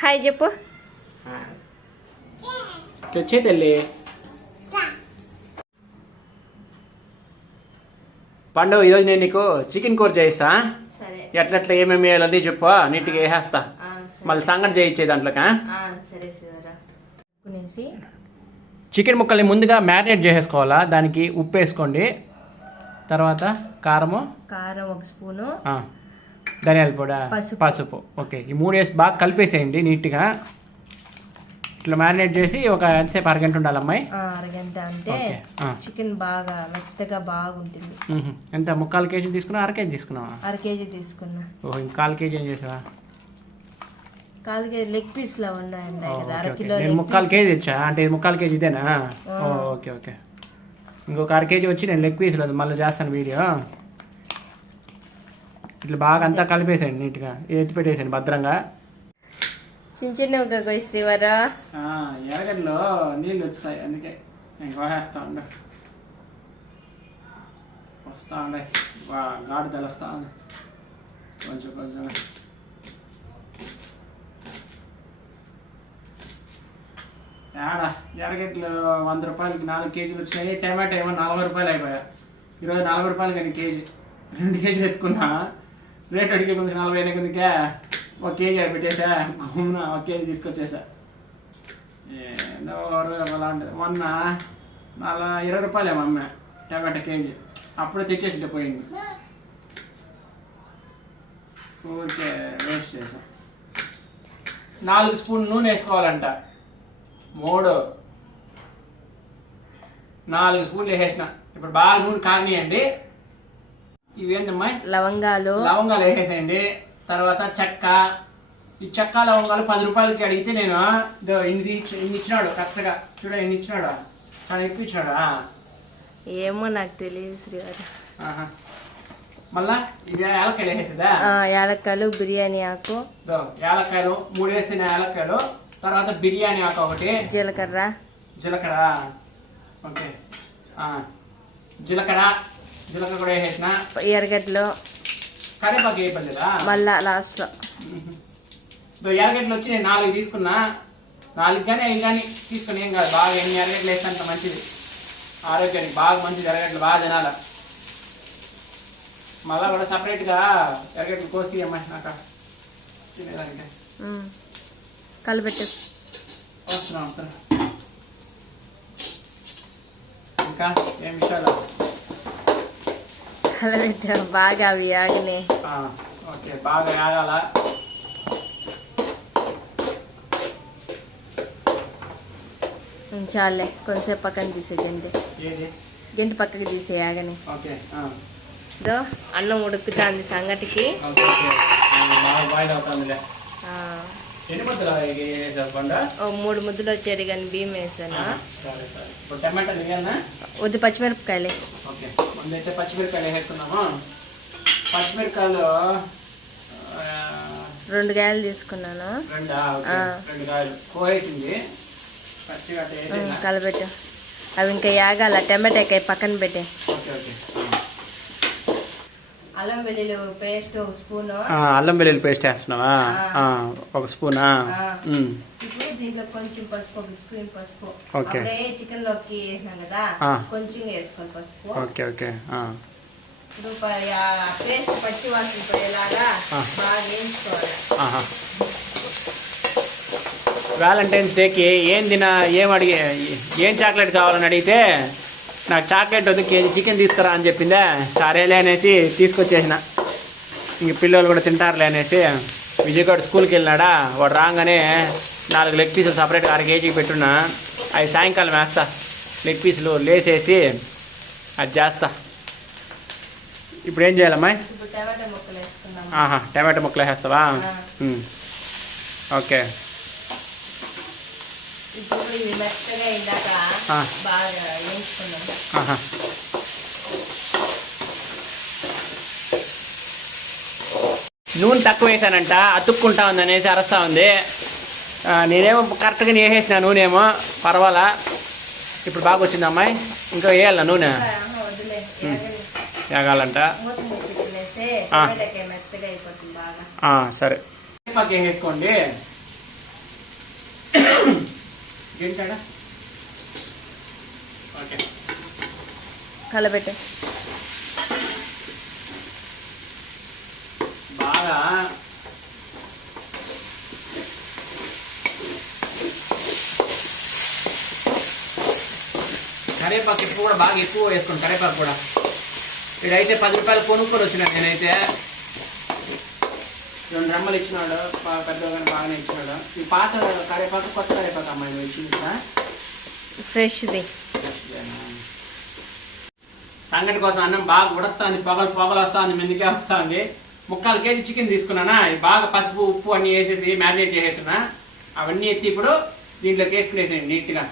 Hi చెప్పు. తెచ్చే తల్లి పండు. ఈరోజు నేను నీకు చికెన్ కూర చేయిస్తా. ఎట్లట్లా ఏమేమి వేయాలని చెప్పు, నీట్గా వేసేస్తా. మళ్ళీ సంగటి చేయించే దాంట్లోకా. చికెన్ ముక్కల్ని ముందుగా మ్యారినేట్ చేసేసుకోవాలా. దానికి ఉప్పు వేసుకోండి, తర్వాత కారం 1 స్పూను, ధనియాల పొడి, పసుపు. ఓకే, ఈ 3 వేసి బాగా కలిపేసేయండి నీట్గా. ఇట్లా మ్యారినేట్ చేసి ఒక ఎంతసేపు అరగంట ఉండాలి అమ్మాయి? అరగంట. అంటే చికెన్ బాగా మెత్తగా బాగుంటుంది. ఎంత 3/4 కేజీ తీసుకున్నా, 1/2 కేజీ తీసుకున్నావా? 1/2 కేజీ తీసుకున్నా. ఓహో, ఇంకా 1/4 కేజీ ఏం చేసావా? 1/4 కేజీ లెగ్ పీస్ లో ఉన్నాయి కదా, 1/2 కిలో. నేను 3/4 కేజీ ఇచ్చా అంటే 3/4 కేజీ ఇదేనా? Okay okay. ఇంకొక 1/2 కేజీ వచ్చి నేను లెగ్ పీస్ లేదు, మళ్ళీ చేస్తాను వీడియో. ఇట్లా బాగా అంతా కలిపేసేయండి నీట్గా, ఎత్తి పెట్టేసాను భద్రంగా. చిన్న ఒక శ్రీవారా ఎరగడ్లో నీళ్ళు వచ్చాయి, అందుకే నేను కోసేస్తా ఉండ. వస్తా ఉండే గాడి తెలుస్తా ఉంది కొంచెం కొంచెం. ఏడా ఎరగడ్లు 100 రూపాయలకి 4 కేజీలు వచ్చినాయి. టమాటా ఏమో 40 రూపాయలు అయిపోయా. ఈరోజు 40 రూపాయలు కానీ కేజీ. 2 కేజీలు ఎత్తుకున్నా, రేట్ అడిగే కొంచెం 40 అయినా కొందుకే 1 కేజీ పెట్టేసా. గుమ్మున 1 కేజీ తీసుకొచ్చేసా. అలాంటిది మొన్న 20 రూపాయలు ఏమో అమ్మ టమాటా కేజీ. అప్పుడే తెచ్చేసింటే పోయింది, ఊరికే వేస్ట్ చేసా. 4 స్పూన్లు నూనె వేసుకోవాలంట. 4 స్పూన్లు వేసేసిన. ఇప్పుడు బాగా నూనె కానియండి. ఇవేందమ్మా? లవంగాలు వేసేసేయండి. తర్వాత చెక్క. ఈ చెక్క లవంగాలు 10 రూపాయలకి అడిగితే నేను ఇన్ని ఇచ్చినాడు కరెక్ట్గా. చూడ ఇన్ని ఇచ్చినాడు, చాలా ఎక్కువ ఇచ్చినాడా ఏమో నాకు తెలియదు శ్రీవారు. మళ్ళా ఇవి యాలక్కాయలు వేసేదా? యాలక్కాయలు, బిర్యానీ ఆకు. యాలక్కాయలు 3 వేసిన యాలక్కాయలు. తర్వాత బిర్యానీ ఆకు ఒకటి, జీలకర్ర. ఓకే, జీలకర్ర కూడా వేసేసిన. ఎర్రగడ్డలు, కరివేపాకు వేయలేదా? మళ్ళా లాస్ట్ లో. ఎర్రగడ్డలు వచ్చి నేను 4 తీసుకున్నా. 4 కానీ 5 కానీ తీసుకుని ఏం కాదు. బాగా ఎన్ని ఎర్రగడ్డలు వేస్తే అంత మంచిది, ఆరోగ్యానికి బాగా మంచిది. ఎర్రగడ్డలు బాగా తినాల. మళ్ళా కూడా సపరేట్గా ఎర్రగడ్డలు కోసి అమ్మాయి నాకు తినేదానికి. కలిపెట్టు. వస్తున్నాం సార్. ఇంకా ఏం విషయాలు? కలిపెట్టు బాగా, అవి ఆగినాయి. ఓకే, బాగా ఆగాల. చాలే, కొంచెంసేపు పక్కన తీసే గంట పక్కకి తీసే ఆగని. అన్నం ఉడుకుతుంది సంగటికి. 3 ముద్దలు వచ్చేది కానీ బియ్యం వేసాను. వద్దు, పచ్చిమిరపకాయలే. పచ్చిమిరపకాయలు వేసుకున్నాము. పచ్చిమిరపకాయలు 2 కాయలు తీసుకున్నాను. 2 కాయలు కోసేసింది. కలబెట్టు. అవి ఇంకా యాగాల. టమాటాకాయ పక్కన పెట్టే. అల్లం వెల్లుల్లి పేస్ట్ 1 స్పూన్. అల్లం వెల్లుల్లి పేస్ట్ వేస్తున్నావా? 1 స్పూనా? ఇప్పుడు దీంట్లో కొంచెం పసుపు, 1 స్పూన్ పసుపు. ఓకే, చికెన్ లోకి వేసినాం కదా, కొంచెం వేసుకోవాలి పసుపు. Okay okay. ఇప్పుడు పేస్ట్ పచ్చి వాసన పోయేలాగా బాగా వేయించుకోవాలి. వ్యాలంటైన్స్ డేకి ఏం చాక్లెట్ కావాలని అడిగితే నాకు చాక్లెట్ వద్దు, కేజీ చికెన్ తీసుకురా అని చెప్పిందే. సరేలే అనేసి తీసుకొచ్చేసిన. ఇంక పిల్లలు కూడా తింటారులే అనేసి. విజయగౌడ్ స్కూల్కి వెళ్ళినాడా, వాడు రాగానే 4 లెగ్ పీసులు సపరేట్గా 1/2 కేజీకి పెట్టున్నా. అవి సాయంకాలం వేస్తా. లెగ్ పీసులు లేసేసి అది చేస్తా. ఇప్పుడు ఏం చేయాలమ్మా? టమాటా ముక్కలు వేసేస్తావా? ఓకే. నూనె తక్కువ వేసానంట, అతుక్కుంటా ఉంది అనేసి అరస్తా ఉంది. నేనేమో కరెక్ట్గా వేసేసిన నూనె, పర్వాలా. ఇప్పుడు బాగా వచ్చింది అమ్మాయి. ఇంకా వేయాల నూనె వేగాలంట. సరే వేసుకోండి. ఏంటాడా ఓకే కలబెట్టే బాగా కరివేపాకు ఎక్కువ కూడా బాగా ఎక్కువ వేసుకోండి. కరివేపాకు కూడా ఇడైతే 10 రూపాయలు కొనుక్కొని వచ్చినా నేనైతే 2 రెమ్మలు ఇచ్చినాడు పెద్దగా బాగానే ఇచ్చినాడు. ఈ పాత కరివేపాకు కొత్త కరివేపాకు అమ్మాయి నువ్వు ఇచ్చింది కదా ఫ్రెష్ది. సంగటి కోసం అన్నం బాగా ఉడుస్తుంది, పొగలు వస్తుంది, మెల్లిగా వస్తుంది. 3/4 కేజీ చికెన్ తీసుకున్నానా, బాగా పసుపు ఉప్పు అన్నీ వేసేసి మ్యారినేట్ చేసేస్తున్నా. అవన్నీ ఎత్తి ఇప్పుడు దీంట్లోకి వేసుకునేసేయండి నీట్గా.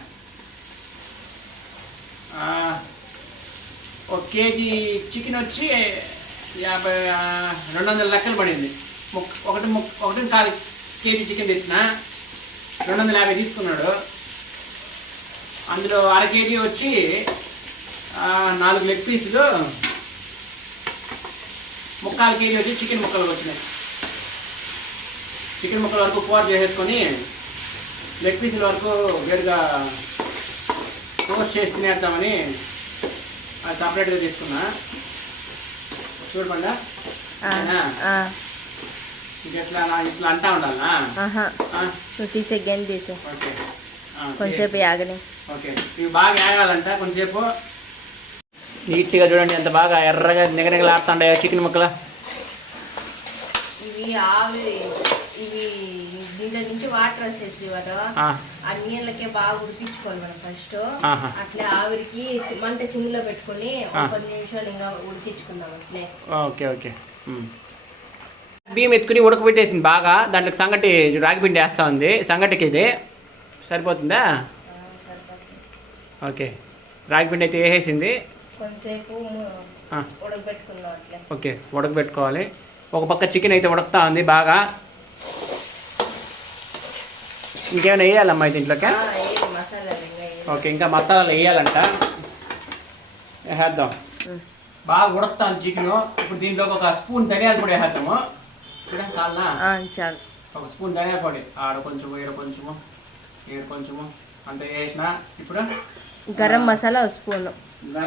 1 కేజీ చికెన్ వచ్చి 200 లెక్కలు పడింది. 1.25 కేజీ చికెన్ తెచ్చిన 250 తీసుకున్నాడు. అందులో 1/2 కేజీ వచ్చి 4 లెగ్ పీసులు, 3/4 కేజీ వచ్చి చికెన్ ముక్కలు వచ్చినాయి. చికెన్ ముక్కల వరకు కూర చేసేసుకొని లెగ్ పీసుల వరకు వేరుగా రోస్ట్ చేసి తినేద్దామని అది సపరేట్గా తీసుకున్నా. చూడకుండా ఇది ఎట్లా ఇట్లా అంటా ఉండాలా? తీసే గండి తీసే ఓకే కొంచెంసేపు ఆగని. ఓకే ఇవి బాగా ఆగాలంట కొంచెంసేపు. నీట్గా చూడండి ఎంత బాగా ఎర్రగా నిగనిగలాడుతుంటాయో చికెన్ ముక్కలు. ఇవి దీంట్లో నుంచి వాటర్ వేసేసి ఆ నీళ్ళకే బాగా ఉడికించుకోవాలి మనం ఫస్ట్. అట్లే ఆవిరికి మంట సిమ్లో పెట్టుకొని 10 నిమిషాలు ఇంకా ఉడికించుకుందాం అట్లే. ఓకే ఓకే బియ్యం ఎత్తుకుని ఉడకబెట్టేసింది బాగా. దాంట్లోకి సంగటి రాగి పిండి వేస్తూ ఉంది. సంగటికి ఇది సరిపోతుందా? ఓకే రాగి పిండి అయితే వేసేసింది. కొంతసేపు ఉడకబెట్టుకుందాం అట్లే. ఓకే ఉడకబెట్టుకోవాలి. ఒక పక్క చికెన్ అయితే ఉడకుతా ఉంది బాగా. ఇంకేమైనా వేయాలమ్మా దీంట్లోకి? ఓకే ఇంకా మసాలాలు వేయాలంట, వేసేద్దాం. బాగా ఉడకుతాను చికెన్. ఇప్పుడు దీంట్లోకి 1 స్పూన్ ధనియాల పొడి వేసేద్దాము. చూడండి చాలా చాలు. 1 స్పూన్ ధనియాల పొడి, ఆడ కొంచెము ఈడ కొంచెము ఈడ కొంచెము అంత వేసిన. ఇప్పుడు గరం మసాలా 1 స్పూన్,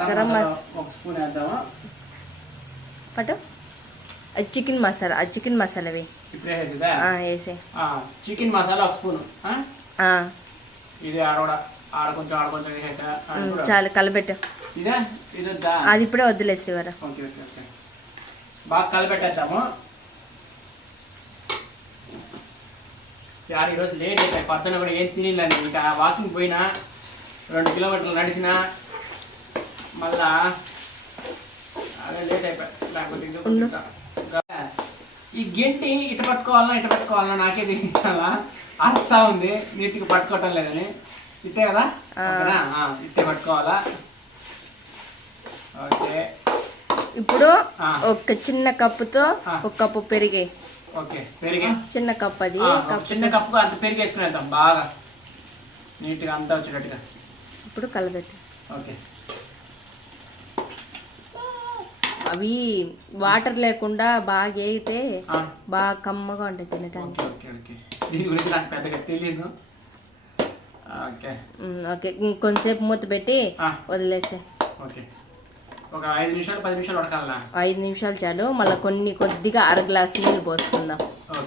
గరం మసాలా 1 స్పూన్ వేద్దాము. పట్టు చికెన్ మసాలా, చికెన్ మసాలావి ఇప్పుడు వేసేదా? వేసే చికెన్ మసాలా 1 స్పూన్. ఇది ఆడ కొంచెం వేసేసా. చాలు కలబెట్టు. ఇదే ఇది వద్దా? అది ఇప్పుడే వద్దులేసేవారు. ఓకే ఓకే ఓకే బాగా కలిపెట్టేద్దాము. యారు ఈరోజు లేట్ అయిపోయి పర్సన్ కూడా ఏం తినలేను. ఇంకా వాకింగ్ పోయినా 2 కిలోమీటర్లు నడిచినా మళ్ళా అదే లేట్ అయిపోయి. లేకపోతే ఈ గెంటి ఇటు పట్టుకోవాలన్నా నాకే తినాలా అస్తా ఉంది. నీటికి పట్టుకోవటం లేదని. ఇట్టే కదా ఇట్టే పట్టుకోవాలా. ఓకే ఇప్పుడు ఒక చిన్న కప్పుతో 1 కప్పు పెరిగే. ఓకే పెరిగే చిన్న కప్పు, అది చిన్న కప్పు అంత పెరిగి వేసుకునేద్దాం బాగా నీట్గా అంతా వచ్చేటట్టుగా. ఇప్పుడు కలబెట్టు. ఓకే అవి వాటర్ లేకుండా బాగా వేయితే బాగా కమ్మగా ఉంటాయి తినడానికి. ఓకే ఓకే దీని గురించి నాకు పెద్దగా తెలియదు. ఓకే ఓకే కొంచెంసేపు మూత పెట్టి వదిలేసే. ఓకే ఒక 5 నిమిషాలు 10 నిమిషాలు ఉడకాలనా? 5 నిమిషాలు చాలు. మళ్ళీ కొద్దిగా 1/2 గ్లాస్ నీళ్ళు పోసుకుందాం.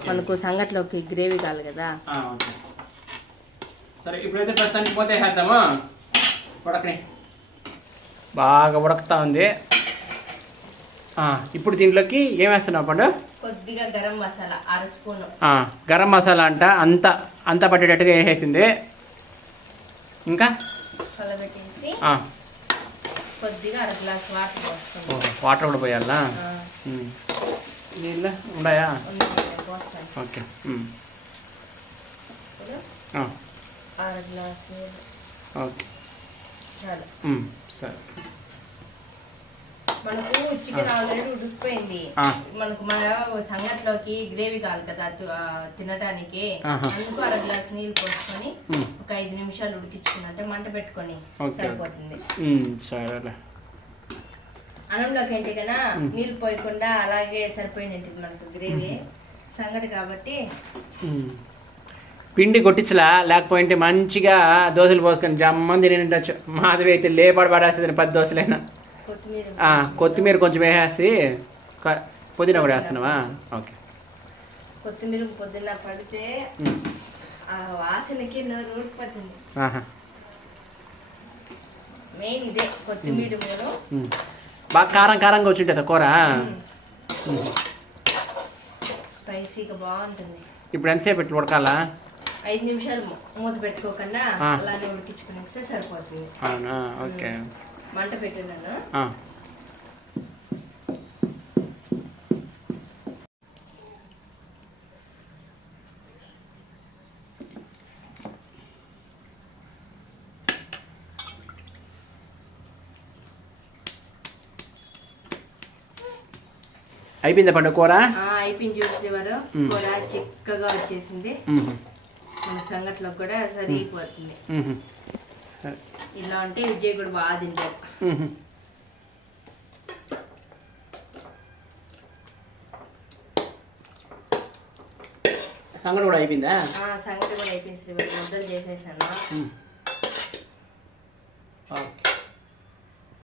మనకు సంగట్లోకి గ్రేవీ కావాలి కదా. సరే ఇప్పుడైతే ప్రస్తుతానికి పోతే వేద్దాము. ఉడకని బాగా ఉడకుతా ఉంది. ఇప్పుడు దీంట్లోకి ఏం వేస్తున్నావు పండు? కొద్దిగా గరం మసాలా 1/2 స్పూన్. గరం మసాలా అంట అంతా పట్టేటట్టుగా వేసేసింది. ఇంకా కలబెట్టేసి కొద్దిగా 1/2 గ్లాస్ వాటర్ పోస్తాను. వాటర్ కూడా పోయాలా? నీళ్ళు ఉన్నాయా? Okay 1/2 glass. ఓకే చాలు. సరే మనకు చికెన్ ఆల్రెడీ ఉడికిపోయింది. మనకు మన సంగట్లోకి గ్రేవీ కావాలి కదా తినడానికి. అందుకు 1/2 గ్లాస్ నీళ్ళు పోసుకొని ఒక 5 నిమిషాలు ఉడికించుకున్నట్టే మంట పెట్టుకొని సరిపోతుంది. అన్నంలోకి ఏంటికైనా నీళ్ళు పోయకుండా అలాగే సరిపోయినట్టు మనకు గ్రేవీ సంగటి కాబట్టి. పిండి కొట్టించలా, లేకపోయింటే మంచిగా దోశలు పోసుకొని జమ్మని తినేటచ్చు. మాధవి అయితే లేపాడు పడేస్తుంది 10 దోశలైనా. కొత్తిమీర కొంచెం వేసేసి పుదీనా కూడా వేస్తున్నావా? ఓకే. కొత్తిమీర పుదీనా పడితే ఆ వాసనకి నోరు ఊడిపోతుంది. మెయిన్ ఇదే కొత్తిమీర బాగా కారం కారంగా వచ్చింటుంది కూర, స్పైసీగా బాగుంటుంది. ఇప్పుడు ఎంతసేపు పెట్టి ఉడకాలా? 5 నిమిషాలు మూత పెట్టుకోకుండా అలానే ఉడికించుకునేస్తే సరిపోతుంది. అవునా? ఓకే. మంట పెట్టినాను. అయిపోయిందా పండు కూర? అయిపోయింది. చూసేవారు కూర చిక్కగా వచ్చేసింది. మన సంగట్లో కూడా సరిపోతుంది. ఇలా అంటే విజయ్ కూడా బాగా తింటారు. సంగటి కూడా అయిపోయిందా? సంగటి కూడా అయిపోయింది. శ్రీవారు ముద్దలు చేసేసాను. ఓకే.